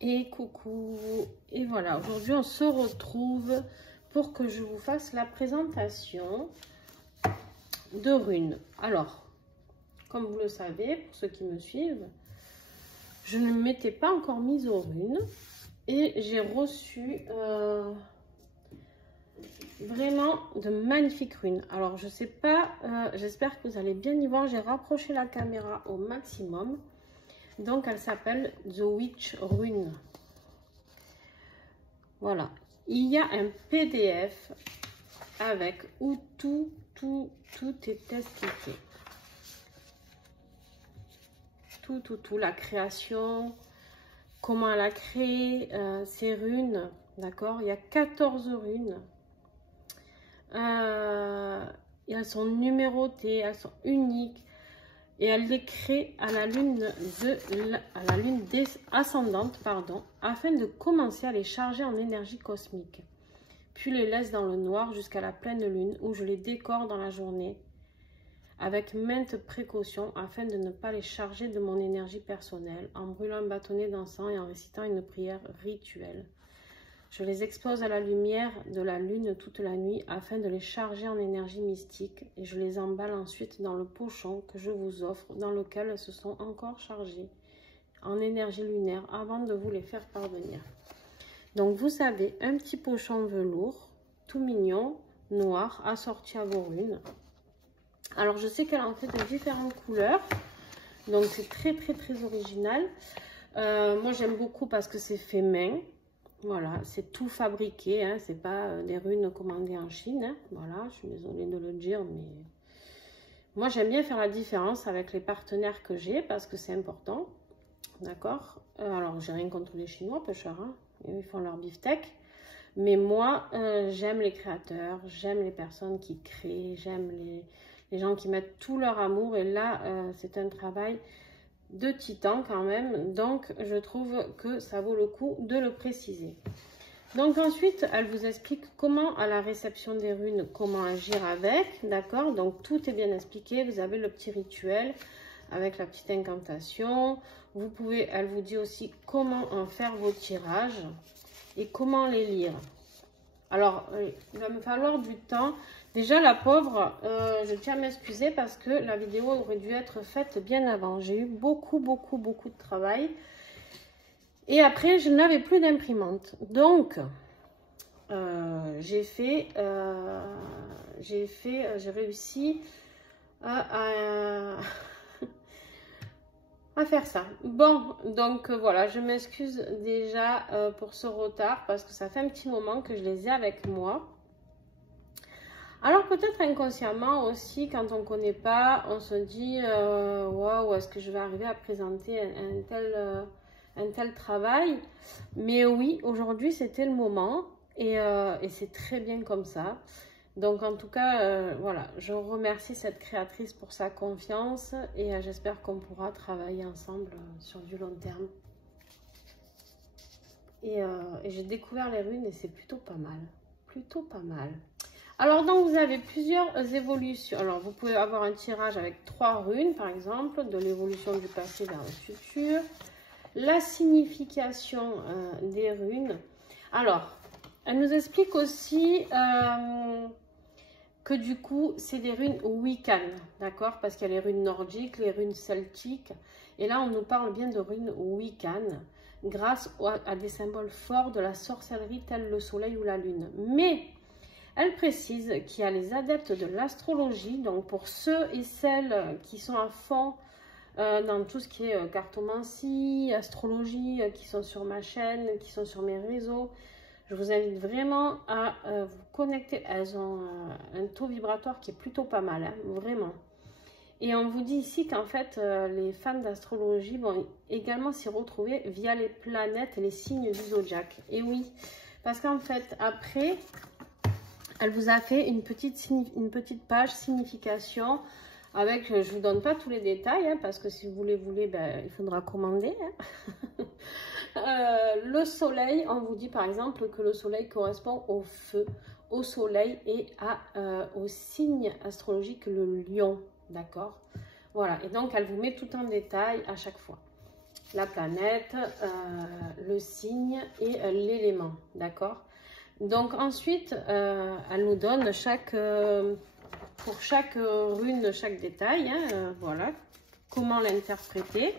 Et coucou, et voilà, aujourd'hui on se retrouve pour que je vous fasse la présentation de runes. Alors, comme vous le savez, pour ceux qui me suivent, je ne m'étais pas encore mise aux runes et j'ai reçu vraiment de magnifiques runes. Alors je sais pas, j'espère que vous allez bien y voir, j'ai rapproché la caméra au maximum. Donc elle s'appelle The Witch Rune. Voilà, il y a un PDF avec où tout est expliqué. Tout, la création, comment elle a créé ces runes, d'accord? Il y a 14 runes. Et elles sont numérotées, elles sont uniques. Et elle les crée à la lune ascendante, pardon, afin de commencer à les charger en énergie cosmique. Puis les laisse dans le noir jusqu'à la pleine lune où je les décore dans la journée avec maintes précautions afin de ne pas les charger de mon énergie personnelle en brûlant un bâtonnet d'encens et en récitant une prière rituelle. Je les expose à la lumière de la lune toute la nuit afin de les charger en énergie mystique et je les emballe ensuite dans le pochon que je vous offre dans lequel elles se sont encore chargées en énergie lunaire avant de vous les faire parvenir. Donc vous avez un petit pochon velours tout mignon, noir, assorti à vos runes. Alors je sais qu'elle en fait de différentes couleurs, donc c'est très original. Moi j'aime beaucoup parce que c'est fait main. Voilà, c'est tout fabriqué, hein, c'est pas des runes commandées en Chine. Hein, voilà, je suis désolée de le dire, mais moi j'aime bien faire la différence avec les partenaires que j'ai parce que c'est important. D'accord, alors j'ai rien contre les Chinois, pêcheurs, hein, ils font leur beefsteak. Mais moi, j'aime les créateurs, j'aime les personnes qui créent, j'aime les gens qui mettent tout leur amour. Et là, c'est un travail de titan quand même, donc je trouve que ça vaut le coup de le préciser. Donc ensuite elle vous explique comment à la réception des runes, comment agir avec, d'accord, donc tout est bien expliqué. Vous avez le petit rituel avec la petite incantation, vous pouvez, elle vous dit aussi comment en faire vos tirages et comment les lire. Alors il va me falloir du temps. Déjà, la pauvre, je tiens à m'excuser parce que la vidéo aurait dû être faite bien avant. J'ai eu beaucoup de travail. Et après, je n'avais plus d'imprimante. Donc, j'ai réussi à faire ça. Bon, donc voilà, je m'excuse déjà pour ce retard parce que ça fait un petit moment que je les ai avec moi. Alors peut-être inconsciemment aussi, quand on ne connaît pas, on se dit waouh, est-ce que je vais arriver à présenter un tel travail? Mais oui, aujourd'hui c'était le moment et c'est très bien comme ça. Donc en tout cas, voilà, je remercie cette créatrice pour sa confiance et j'espère qu'on pourra travailler ensemble sur du long terme. Et j'ai découvert les runes et c'est plutôt pas mal, plutôt pas mal. Alors, donc, vous avez plusieurs évolutions. Alors, vous pouvez avoir un tirage avec 3 runes, par exemple, de l'évolution du passé vers le futur. La signification des runes. Alors, elle nous explique aussi que du coup, c'est des runes Wiccan, d'accord? Parce qu'il y a les runes nordiques, les runes celtiques. Et là, on nous parle bien de runes Wiccan, grâce à des symboles forts de la sorcellerie, tels le soleil ou la lune. Mais elle précise qu'il y a les adeptes de l'astrologie, donc pour ceux et celles qui sont à fond dans tout ce qui est cartomancie, astrologie, qui sont sur ma chaîne, qui sont sur mes réseaux, je vous invite vraiment à vous connecter. Elles ont un taux vibratoire qui est plutôt pas mal, hein, vraiment. Et on vous dit ici qu'en fait, les fans d'astrologie vont également s'y retrouver via les planètes et les signes du zodiaque. Et oui, parce qu'en fait, après, elle vous a fait une petite page signification avec, je ne vous donne pas tous les détails, hein, parce que si vous les voulez, ben, il faudra commander. Hein. Le soleil, on vous dit par exemple que le soleil correspond au feu, au soleil et au signe astrologique le lion, d'accord? Voilà, et donc elle vous met tout en détail à chaque fois. la planète, le signe et l'élément, d'accord? Donc ensuite, elle nous donne pour chaque rune, chaque détail, hein, voilà, comment l'interpréter.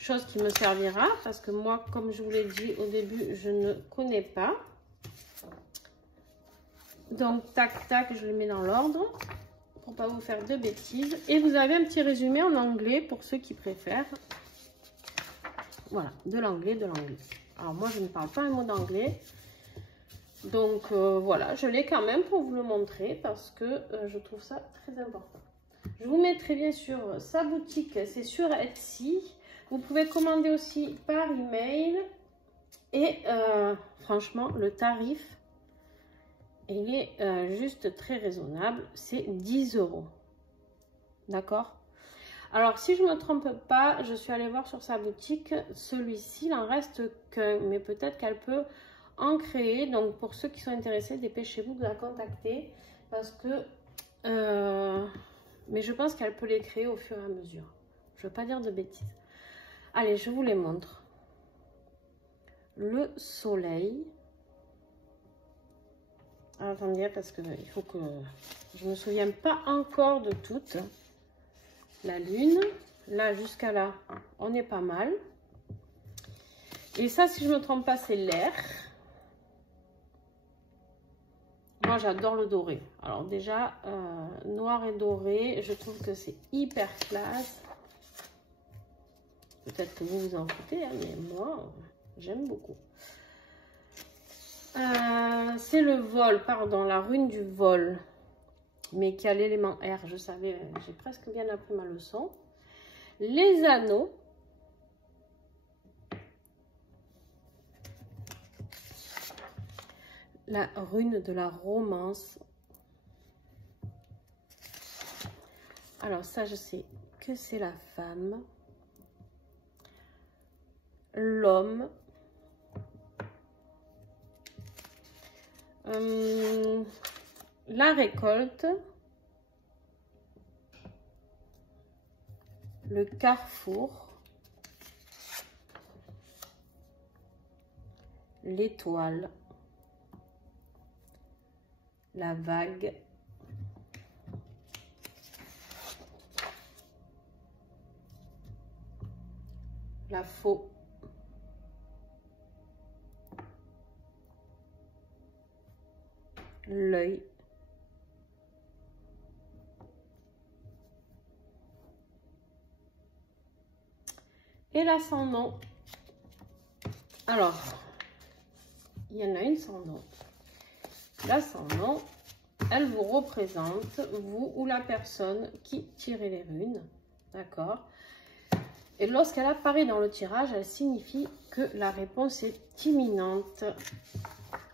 Chose qui me servira parce que moi, comme je vous l'ai dit au début, je ne connais pas. Donc, tac, tac, je le mets dans l'ordre pour pas vous faire de bêtises. Et vous avez un petit résumé en anglais pour ceux qui préfèrent. Voilà, de l'anglais, de l'anglais. Alors, moi, je ne parle pas un mot d'anglais. Donc, voilà, je l'ai quand même pour vous le montrer parce que je trouve ça très important. Je vous mettrai bien sûr sa boutique, c'est sur Etsy. Vous pouvez commander aussi par email. Et franchement, le tarif, il est juste très raisonnable. C'est 10 €. D'accord? Alors, si je ne me trompe pas, je suis allée voir sur sa boutique. Celui-ci, il en reste qu'un. Mais peut-être qu'elle peut en créer. Donc, pour ceux qui sont intéressés, dépêchez-vous de la contacter. Parce que... mais je pense qu'elle peut les créer au fur et à mesure. Je ne veux pas dire de bêtises. Allez, je vous les montre. Le soleil. Attendez, parce que il faut que je me souviens pas encore de toutes. La lune, là jusqu'à là, on est pas mal. Et ça, si je me trompe pas, c'est l'air. Moi, j'adore le doré. Alors déjà, noir et doré, je trouve que c'est hyper classe. Peut-être que vous vous en foutez, hein, mais moi, j'aime beaucoup. C'est le vol, pardon, la rune du vol, mais qui a l'élément R. Je savais, j'ai presque bien appris ma leçon. Les anneaux. La rune de la romance. Alors ça, je sais que c'est la femme. L'homme. La récolte. Le carrefour. L'étoile. La vague. La faux. L'œil. Et la sans nom. Alors, il y en a une sans nom. La sans nom, elle vous représente, vous ou la personne qui tirez les runes. D'accord? Et lorsqu'elle apparaît dans le tirage, elle signifie que la réponse est imminente.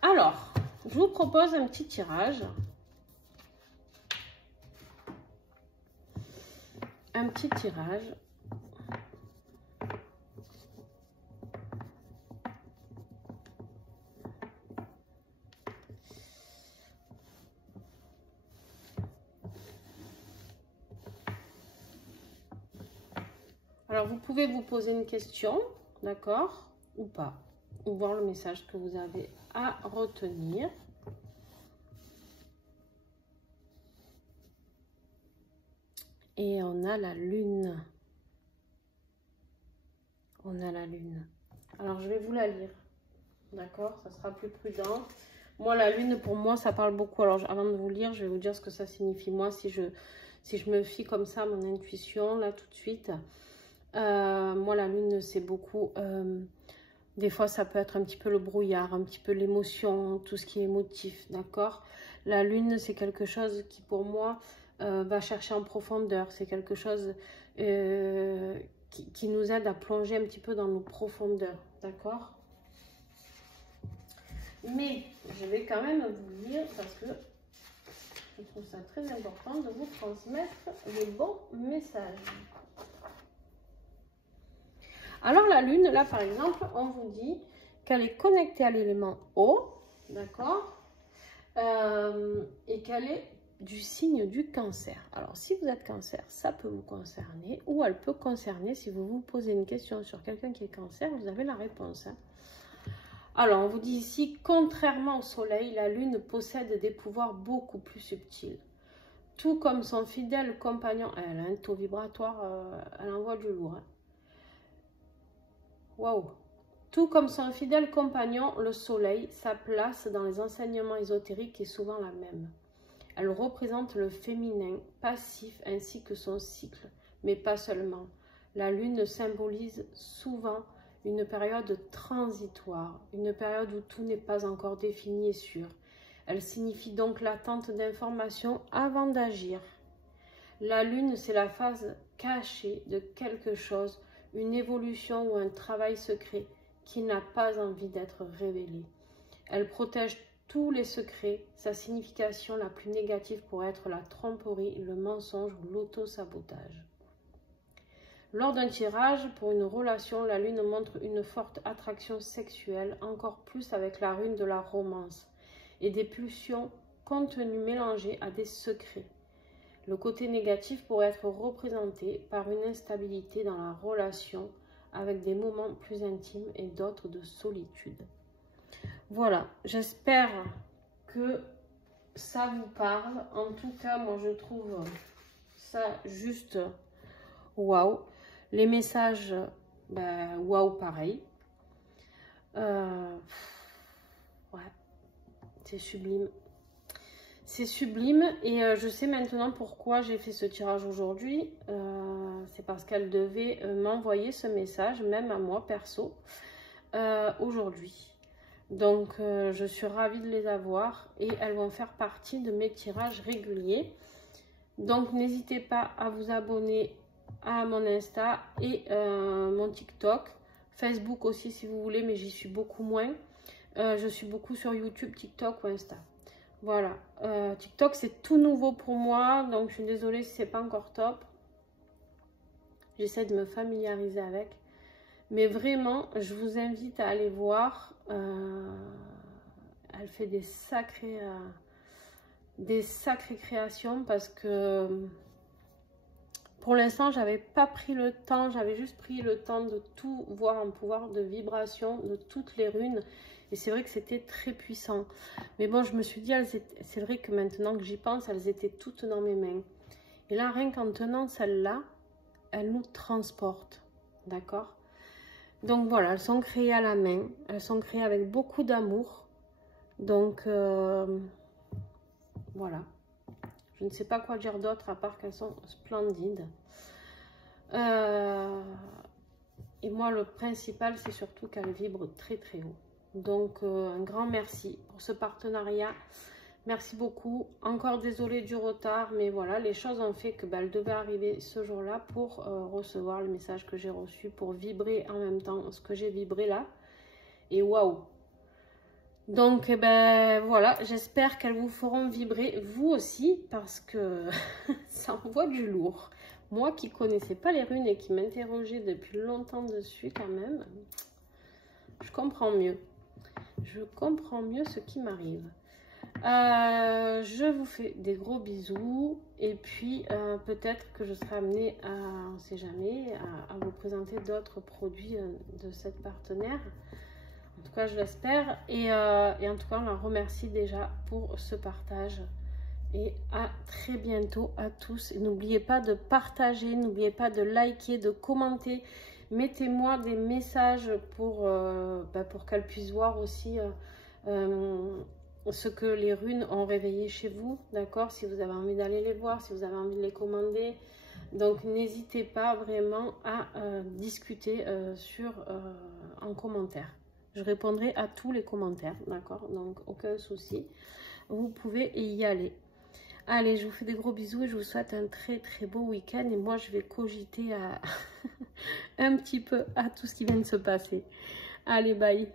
Alors, je vous propose un petit tirage. Un petit tirage. Alors, vous pouvez vous poser une question, d'accord, ou pas, ou voir le message que vous avez à retenir. Et on a la lune. On a la lune. Alors, je vais vous la lire, d'accord, ça sera plus prudent. Moi, la lune, pour moi, ça parle beaucoup. Alors, avant de vous lire, je vais vous dire ce que ça signifie. Moi, si je me fie comme ça à mon intuition, là, tout de suite... moi, la lune, c'est beaucoup... des fois, ça peut être un petit peu le brouillard, un petit peu l'émotion, tout ce qui est émotif, d'accord? La lune, c'est quelque chose qui, pour moi, va chercher en profondeur. C'est quelque chose qui nous aide à plonger un petit peu dans nos profondeurs, d'accord? Mais, je vais quand même vous lire parce que je trouve ça très important de vous transmettre les bons messages. Alors, la lune, là, par exemple, on vous dit qu'elle est connectée à l'élément eau, d'accord? Et qu'elle est du signe du cancer. Alors, si vous êtes cancer, ça peut vous concerner, ou elle peut concerner, si vous vous posez une question sur quelqu'un qui est cancer, vous avez la réponse. Hein. Alors, on vous dit ici, contrairement au soleil, la lune possède des pouvoirs beaucoup plus subtils. Tout comme son fidèle compagnon, elle a un taux vibratoire, elle envoie du lourd. Hein. Waouh! Tout comme son fidèle compagnon, le soleil, sa place dans les enseignements ésotériques est souvent la même. Elle représente le féminin, passif, ainsi que son cycle, mais pas seulement. La lune symbolise souvent une période transitoire, une période où tout n'est pas encore défini et sûr. Elle signifie donc l'attente d'informations avant d'agir. La lune, c'est la phase cachée de quelque chose, une évolution ou un travail secret qui n'a pas envie d'être révélé. Elle protège tous les secrets. Sa signification la plus négative pourrait être la tromperie, le mensonge ou l'auto-sabotage. Lors d'un tirage pour une relation, la lune montre une forte attraction sexuelle, encore plus avec la rune de la romance, et des pulsions contenues mélangées à des secrets. Le côté négatif pourrait être représenté par une instabilité dans la relation, avec des moments plus intimes et d'autres de solitude. Voilà, j'espère que ça vous parle. En tout cas, moi je trouve ça juste waouh. Les messages, ben, waouh pareil. Ouais, c'est sublime. C'est sublime et je sais maintenant pourquoi j'ai fait ce tirage aujourd'hui. C'est parce qu'elle devait m'envoyer ce message, même à moi perso, aujourd'hui. Donc je suis ravie de les avoir et elles vont faire partie de mes tirages réguliers. Donc n'hésitez pas à vous abonner à mon Insta et mon TikTok. Facebook aussi si vous voulez, mais j'y suis beaucoup moins. Je suis beaucoup sur YouTube, TikTok ou Insta. Voilà, TikTok c'est tout nouveau pour moi, donc je suis désolée si c'est pas encore top. J'essaie de me familiariser avec. Mais vraiment, je vous invite à aller voir. Elle fait des sacrées créations parce que pour l'instant, j'avais pas pris le temps. J'avais juste pris le temps de tout voir en pouvoir de vibration, de toutes les runes. Et c'est vrai que c'était très puissant. Mais bon, je me suis dit, c'est vrai que maintenant que j'y pense, elles étaient toutes dans mes mains. Et là, rien qu'en tenant celle-là, elle nous transporte. D'accord? Donc voilà, elles sont créées à la main. Elles sont créées avec beaucoup d'amour. Donc, voilà. Je ne sais pas quoi dire d'autre à part qu'elles sont splendides. Et moi, le principal, c'est surtout qu'elles vibrent très très haut. Donc, un grand merci pour ce partenariat. Merci beaucoup. Encore désolée du retard, mais voilà, les choses ont fait que elle devait arriver ce jour-là pour recevoir le message que j'ai reçu, pour vibrer en même temps ce que j'ai vibré là. Et waouh! Donc, voilà, j'espère qu'elles vous feront vibrer, vous aussi, parce que ça envoie du lourd. Moi qui connaissais pas les runes et qui m'interrogeais depuis longtemps dessus quand même, je comprends mieux. Je comprends mieux ce qui m'arrive. Je vous fais des gros bisous et puis peut-être que je serai amenée à, on ne sait jamais, à vous présenter d'autres produits de cette partenaire. En tout cas, je l'espère. Et en tout cas, on la remercie déjà pour ce partage. Et à très bientôt à tous. N'oubliez pas de partager, n'oubliez pas de liker, de commenter. Mettez-moi des messages pour qu'elle puisse voir aussi ce que les runes ont réveillé chez vous, d'accord? Si vous avez envie d'aller les voir, si vous avez envie de les commander. Donc, n'hésitez pas vraiment à discuter en commentaire. Je répondrai à tous les commentaires, d'accord? Donc, aucun souci. Vous pouvez y aller. Allez, je vous fais des gros bisous et je vous souhaite un très très beau week-end. Et moi, je vais cogiter un petit peu à tout ce qui vient de se passer. Allez, bye!